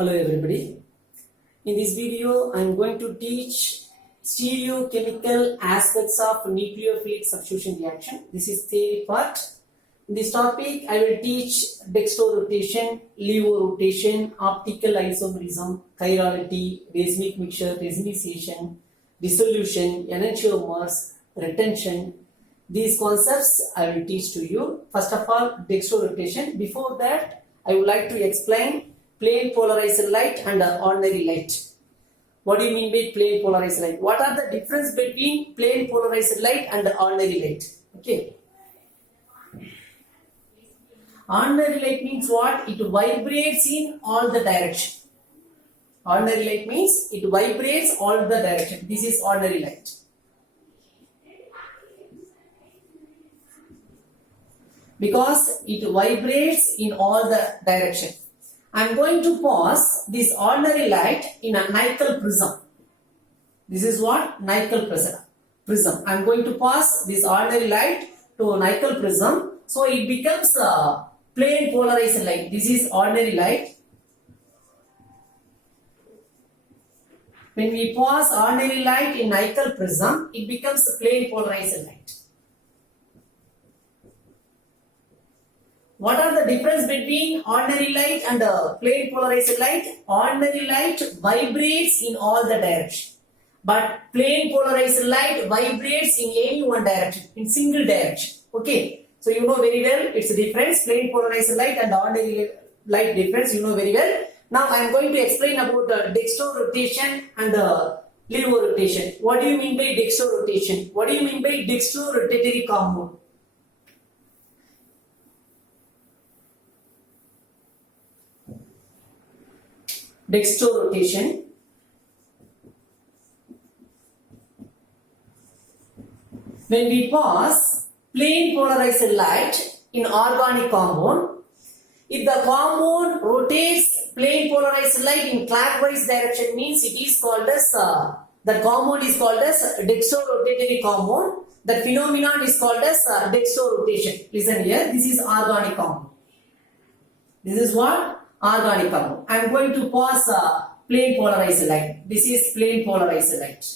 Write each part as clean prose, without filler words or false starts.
Hello everybody. In this video, I am going to teach stereochemical aspects of nucleophilic substitution reaction. This is theory part. In this topic, I will teach dextrorotation, levorotation, optical isomerism, chirality, racemic mixture, racematization, dissolution, enantiomers, retention. These concepts I will teach to you. First of all, dextrorotation. Before that, I would like to explain plane polarized light and ordinary light. What do you mean by plane polarized light? What are the difference between plane polarized light and ordinary light? Okay. Ordinary light means what? It vibrates in all the direction. Ordinary light means it vibrates all the direction. This is ordinary light. Because it vibrates in all the direction. I am going to pass this ordinary light in a nickel prism. This is what? Nickel prism. I am going to pass this ordinary light to a nickel prism. So it becomes a plane polarized light. This is ordinary light. When we pass ordinary light in nickel prism, it becomes a plane polarized light. What are the difference between ordinary light and plane polarized light? Ordinary light vibrates in all the direction. But plane polarized light vibrates in any one direction, in single direction. Okay. So you know very well its difference, plane polarized light and ordinary light difference, you know very well. Now I am going to explain about dextrorotation and levorotation. What do you mean by dextrorotation? What do you mean by dextrorotatory compound? Dextrorotation. When we pass plane polarized light in organic compound, if the compound rotates plane polarized light in clockwise direction, means it is called as the compound is called as dextrorotatory compound. That phenomenon is called as dextrorotation. Listen here, this is organic compound. This is what? Organic compound. I am going to pass plane polarized light. This is plane polarized light.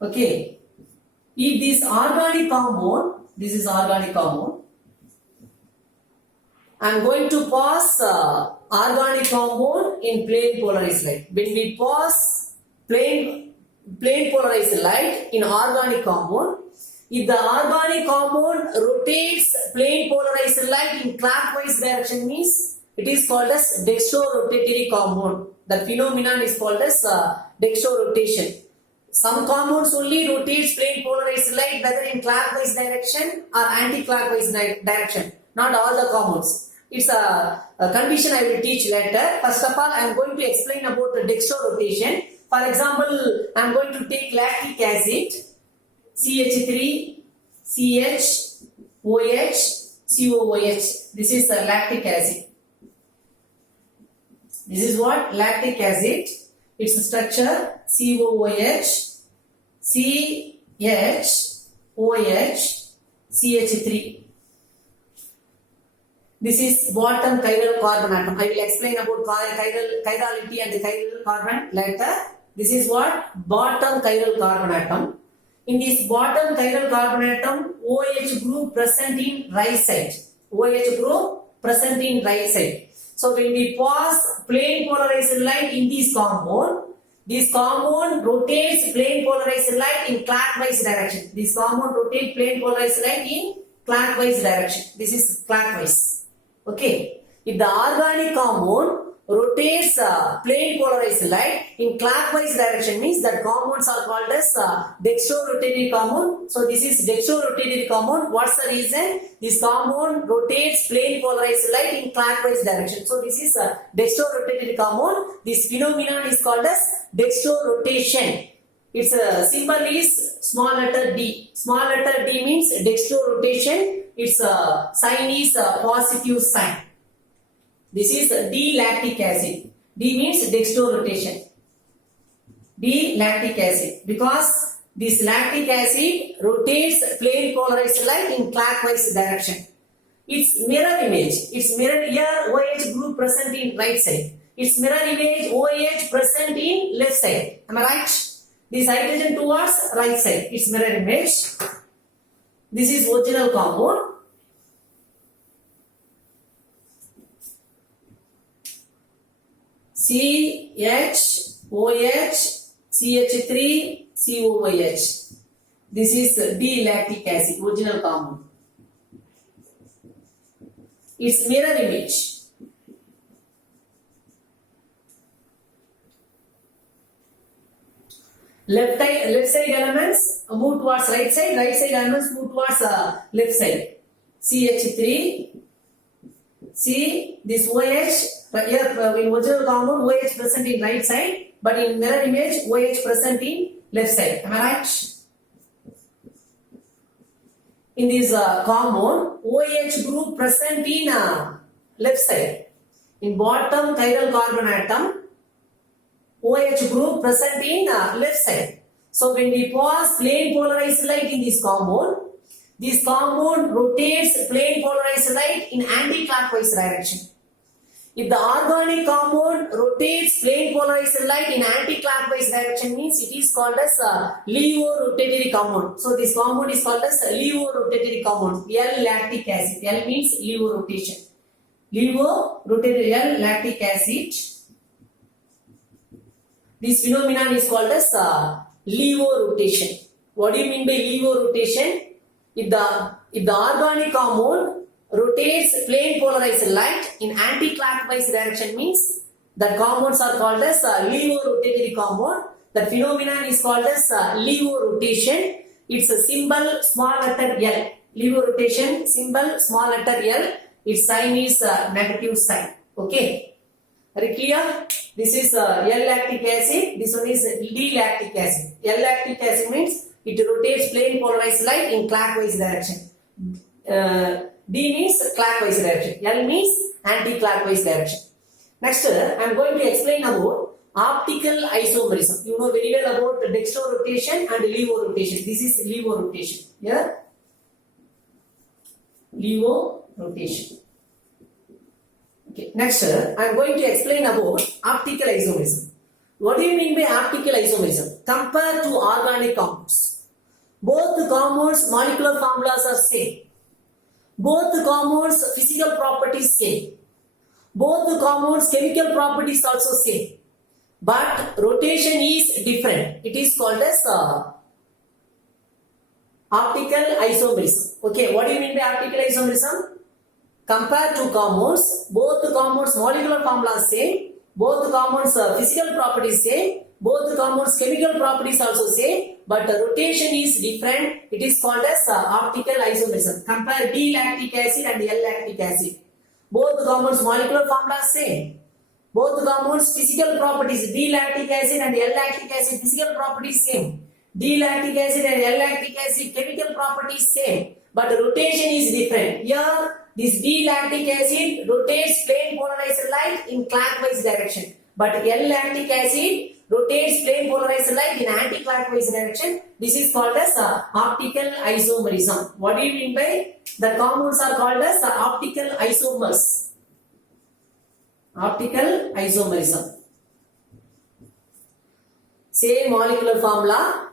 Okay. If this organic compound, this is organic compound, I am going to pass organic compound in plane polarized light. When we pass plane polarized light in organic compound, if the organic compound rotates plane polarized light in clockwise direction, means it is called as dextrorotatory compound. The phenomenon is called as dextrorotation. Some compounds only rotates plane polarized light whether in clockwise direction or anti-clockwise direction. Not all the compounds. It's a condition I will teach later. First of all, I am going to explain about the dextrorotation. For example, I am going to take lactic acid. CH3, CH, OH, COOH. This is lactic acid. This is what? Lactic acid. Its structure COOH, CH, OH, CH3. This is bottom chiral carbon atom. I will explain about chirality and the chiral carbon later. This is what? Bottom chiral carbon atom. In this bottom chiral carbon atom, OH group present in right side. OH group present in right side. So when we pass plane polarized light in this compound rotates plane polarized light in clockwise direction. This compound rotates plane polarized light in clockwise direction. This is clockwise. Okay. If the organic compound rotates plane polarized light in clockwise direction, means that compounds are called as dextrorotatory compound. So this is dextrorotatory compound. What's the reason? This compound rotates plane polarized light in clockwise direction. So this is a dextrorotatory compound. This phenomenon is called as dextrorotation. Its symbol is small letter D. Small letter D means dextrorotation. Its sign is positive sign. This is D-lactic acid. D means dextrorotation. D-lactic acid. Because this lactic acid rotates plane polarized light in clockwise direction. its mirror image. Its mirror here OH group present in right side. Its mirror image OH present in left side. Am I right? This hydrogen towards right side. Its mirror image. This is original compound. CHOH, CH3, COOH. This is D-lactic acid, original compound. Its mirror image. Left side elements move towards right side elements move towards left side. CH3, C, this OH, here in original compound OH present in right side, but in mirror image OH present in left side. Am I right? In this compound, OH group present in left side. In bottom chiral carbon atom, OH group present in left side. So when we pass plane polarized light in this compound rotates plane polarized light in anti-clockwise direction. If the organic compound rotates plane polarized light in anti-clockwise direction, means it is called as levorotatory compound. So this compound is called as levorotatory compound. L-lactic acid. L means levorotation. Levorotatory L-lactic acid. This phenomenon is called as levorotation. What do you mean by levorotation? If the organic compound rotates plane polarized light in anti-clockwise direction, means the compounds are called as levorotatory compound. The phenomenon is called as levorotation. It's a symbol small letter L. Levorotation symbol small letter L. Its sign is negative sign. Okay. Are you clear? This is L-lactic acid. This one is D-lactic acid. L-lactic acid means it rotates plane polarized light in clockwise direction. D means clockwise direction. L means anti-clockwise direction. Next, I am going to explain about optical isomerism. You know very well about dextrorotation and levorotation. This is levorotation. Yeah? Levorotation. Okay. Next, I am going to explain about optical isomerism. What do you mean by optical isomerism? Compared to organic compounds, both the compounds' molecular formulas are same. Both the compounds' physical properties same. Both the compounds' chemical properties also same. But rotation is different. It is called as optical isomerism. Okay, what do you mean by optical isomerism? Compared to compounds, both the compounds' molecular formula same, both the compounds' physical properties same, both the compounds' chemical properties also same, but the rotation is different. It is called as optical isomerism. Compare D-lactic acid and L-lactic acid. Both the compounds' molecular formula same. Both the compounds' physical properties, D-lactic acid and L-lactic acid physical properties same. D-lactic acid and L-lactic acid chemical properties same, but the rotation is different. Here, this D-lactic acid rotates plane polarized light in clockwise direction, but L-lactic acid rotates plane polarized light in anti-clockwise direction. This is called as optical isomerism. What do you mean by the compounds are called as optical isomers? Optical isomerism. Same molecular formula,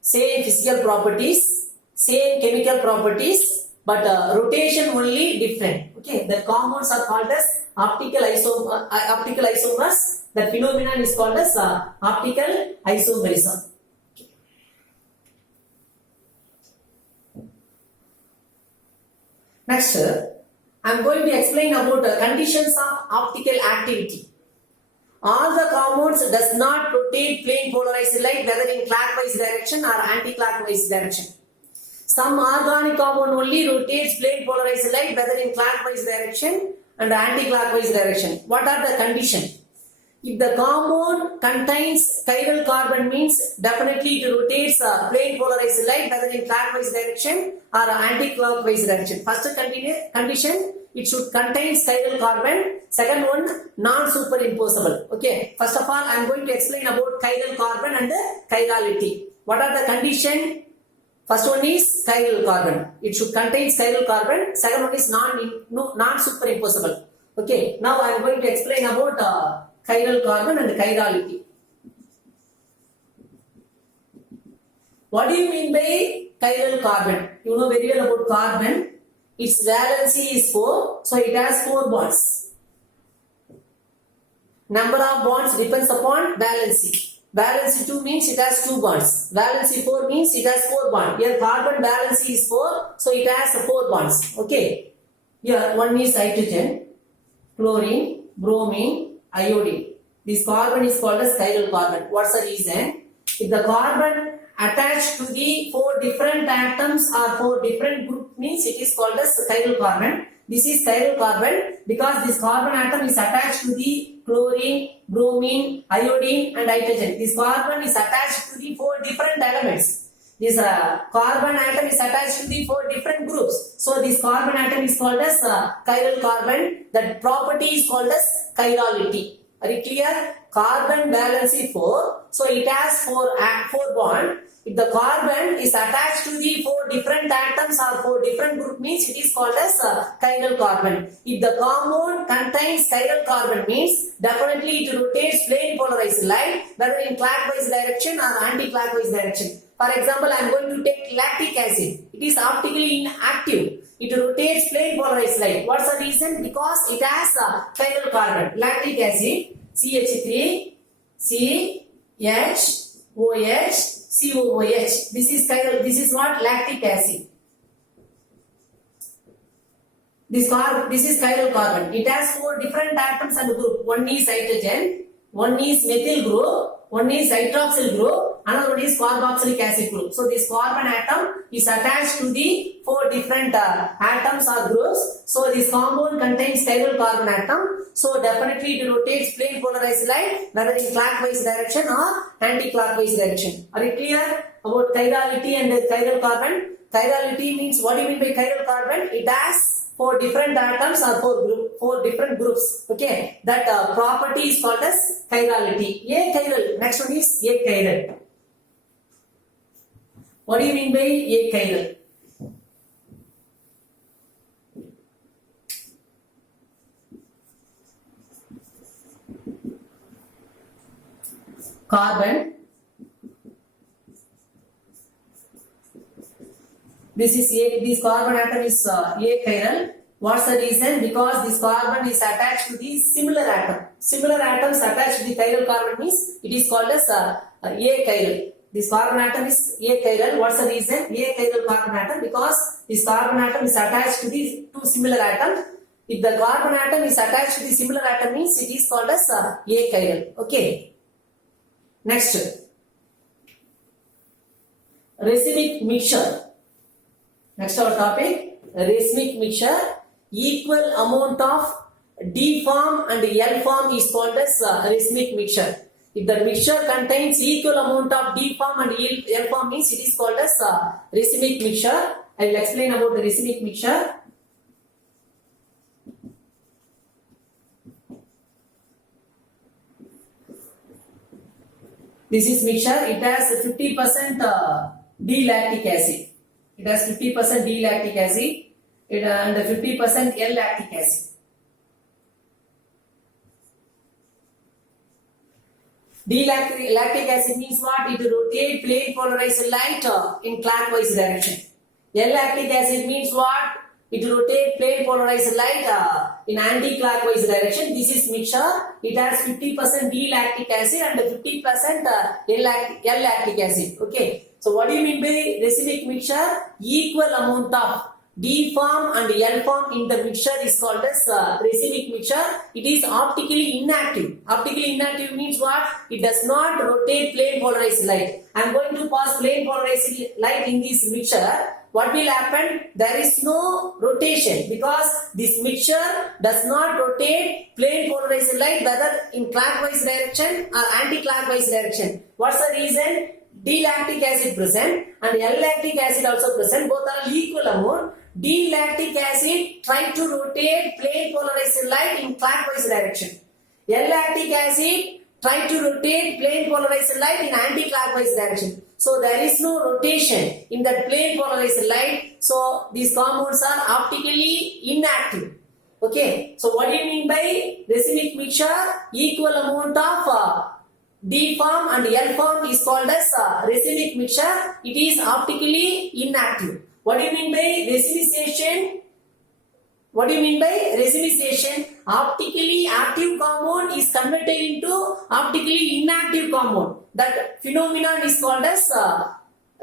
same physical properties, same chemical properties, but rotation only different. Okay, the compounds are called as optical isomers. The phenomenon is called as optical isomerism. Okay. Next, I am going to explain about the conditions of optical activity. All the compounds does not rotate plane polarized light whether in clockwise direction or anti-clockwise direction. Some organic compound only rotates plane polarized light whether in clockwise direction and anti-clockwise direction. What are the conditions? If the compound contains chiral carbon, means definitely it rotates plane polarized light whether in clockwise direction or anti-clockwise direction. First condition, it should contain chiral carbon. Second one, non-superimposable. Okay. First of all, I am going to explain about chiral carbon and the chirality. What are the conditions? First one is chiral carbon. It should contain chiral carbon. Second one is non-superimposable. Okay. Now I am going to explain about chiral carbon and chirality. What do you mean by chiral carbon? You know very well about carbon. Its valency is 4, so it has 4 bonds. Number of bonds depends upon valency. Valency 2 means it has 2 bonds. Valency 4 means it has 4 bonds. Here carbon valency is 4, so it has 4 bonds. Okay. Here one is hydrogen, chlorine, bromine, iodine. This carbon is called as chiral carbon. What's the reason? If the carbon attached to the 4 different atoms or 4 different groups means it is called as chiral carbon. This is chiral carbon because this carbon atom is attached to the chlorine, bromine, iodine and hydrogen. This carbon is attached to the 4 different elements. This carbon atom is attached to the 4 different groups. So this carbon atom is called as chiral carbon. That property is called as chirality. Are you clear? Carbon valency 4. So it has 4 bond. If the carbon is attached to the 4 different atoms or 4 different group means it is called as chiral carbon. If the compound contains chiral carbon means definitely it rotates plane polarized light whether in clockwise direction or anti-clockwise direction. For example, I am going to take lactic acid. It is optically inactive. It rotates plane polarized light. What's the reason? Because it has chiral carbon. Lactic acid CH3 CHOH COOH. This is chiral. This is what? Lactic acid. This is chiral carbon. It has 4 different atoms and group. One is hydrogen, one is methyl group, one is hydroxyl group, another one is carboxylic acid group. So this carbon atom is attached to the 4 different atoms or groups. So this compound contains chiral carbon atom. So definitely it rotates plane polarized light whether in clockwise direction or anti-clockwise direction. Are you clear about chirality and chiral carbon? Chirality means, what do you mean by chiral carbon? It has 4 different atoms or 4 different groups. Okay, that property is called as chirality. Achiral. Next one is achiral. What do you mean by achiral? Carbon. This carbon atom is achiral. What's the reason? Because this carbon is attached to the similar atom. Similar atoms attached to the chiral carbon means it is called as achiral. This carbon atom is achiral. What's the reason? Achiral carbon atom, because this carbon atom is attached to the 2 similar atoms. If the carbon atom is attached to the similar atom means it is called as achiral. Okay. Next, racemic mixture. Next our topic, racemic mixture. Equal amount of D form and L form is called as racemic mixture. If the mixture contains equal amount of D form and L form means it is called as racemic mixture. I will explain about the racemic mixture. This is mixture. It has 50% D-lactic acid. It has 50% D-lactic acid and 50% L-lactic acid. D-lactic acid means what? It rotates plane polarized light in clockwise direction. L-lactic acid means what? It rotates plane polarized light in anti-clockwise direction. This is mixture. It has 50% D-lactic acid and 50% L-lactic acid. Okay. So what do you mean by racemic mixture? Equal amount of D form and L form in the mixture is called as racemic mixture. It is optically inactive. Optically inactive means what? It does not rotate plane polarized light. I am going to pass plane polarized light in this mixture. What will happen? There is no rotation because this mixture does not rotate plane polarized light whether in clockwise direction or anti-clockwise direction. What's the reason? D-lactic acid present and L-lactic acid also present. Both are equal amount. D-lactic acid try to rotate plane polarized light in clockwise direction. L-lactic acid try to rotate plane polarized light in anti-clockwise direction. So there is no rotation in that plane polarized light. So these compounds are optically inactive. Okay. So what do you mean by racemic mixture? Equal amount of D form and L form is called as racemic mixture. It is optically inactive. What do you mean by racemization? What do you mean by racemization? Optically active compound is converted into optically inactive compound. That phenomenon is called as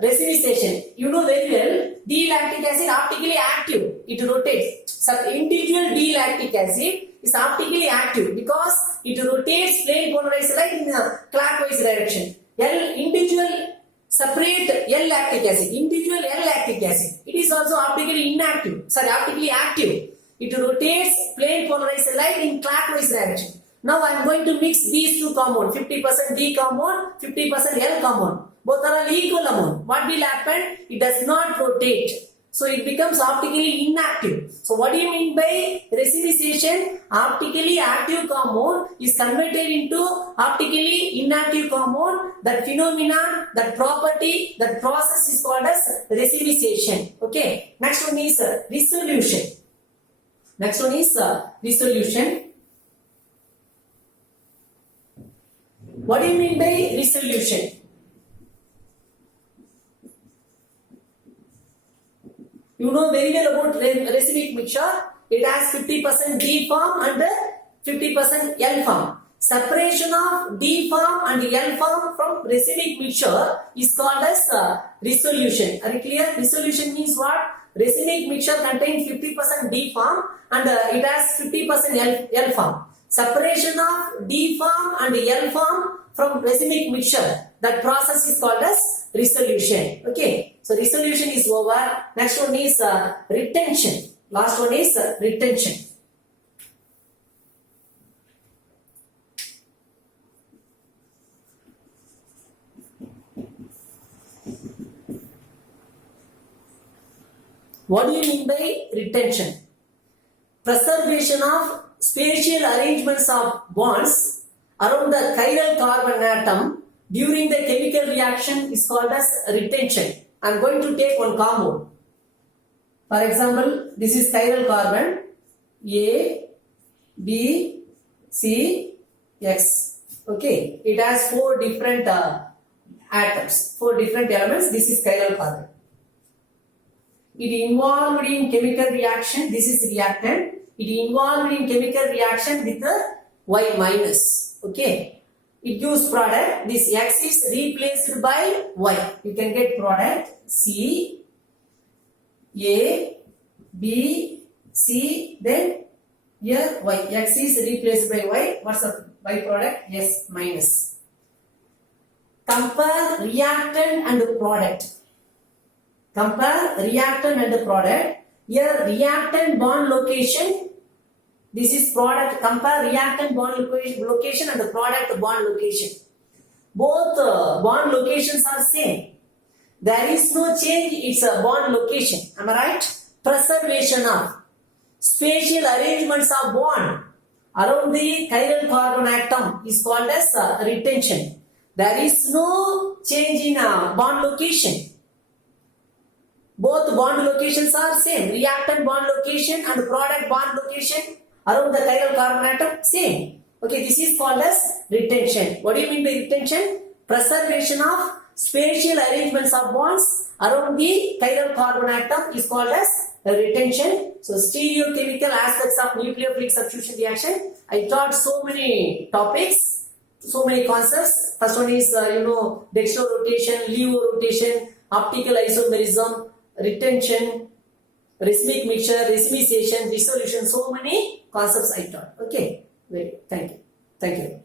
racemization. You know very well, D-lactic acid optically active. It rotates. So individual D-lactic acid is optically active because it rotates plane polarized light in a clockwise direction. Individual separate L-lactic acid. Individual L-lactic acid. It is also optically inactive. Sorry, optically active. It rotates plane polarized light in clockwise direction. Now I am going to mix these two compounds, 50% D compound, 50% L compound. Both are equal amount. What will happen? It does not rotate. So it becomes optically inactive. So what do you mean by racemization? Optically active compound is converted into optically inactive compound. That phenomenon, that property, that process is called as racemization. Okay. Next one is resolution. Next one is resolution. What do you mean by resolution? You know very well about racemic mixture. It has 50% D form and 50% L form. Separation of D form and L form from racemic mixture is called as resolution. Are you clear? Resolution means what? Racemic mixture contains 50% D form and it has 50% L form. Separation of D form and L form from racemic mixture. That process is called as resolution. Okay. So resolution is over. Next one is retention. Last one is retention. What do you mean by retention? Preservation of spatial arrangements of bonds around the chiral carbon atom during the chemical reaction is called as retention. I am going to take one compound. For example, this is chiral carbon A, B, C, X. Okay, it has 4 different atoms, 4 different elements. This is chiral carbon. It involved in chemical reaction. This is reactant. It involved in chemical reaction with the Y minus. Okay. It gives product. This X is replaced by Y. You can get product C, A, B, C, then here Y. X is replaced by Y. What's the byproduct? S minus. Compare reactant and product. Compare reactant and the product. Here reactant bond location. This is product. Compare reactant bond location and the product bond location. Both bond locations are same. There is no change. It's a bond location. Am I right? Preservation of spatial arrangements of bond around the chiral carbon atom is called as retention. There is no change in bond location. Both bond locations are same. Reactant bond location and product bond location around the chiral carbon atom same. Okay, this is called as retention. What do you mean by retention? Preservation of spatial arrangements of bonds around the chiral carbon atom is called as retention. So stereochemical aspects of nucleophilic substitution reaction. I taught so many topics, so many concepts. First one is dextrorotation, levo-rotation, optical isomerism, retention, racemic mixture, racemization, dissolution, so many concepts I taught. Okay, thank you. Thank you.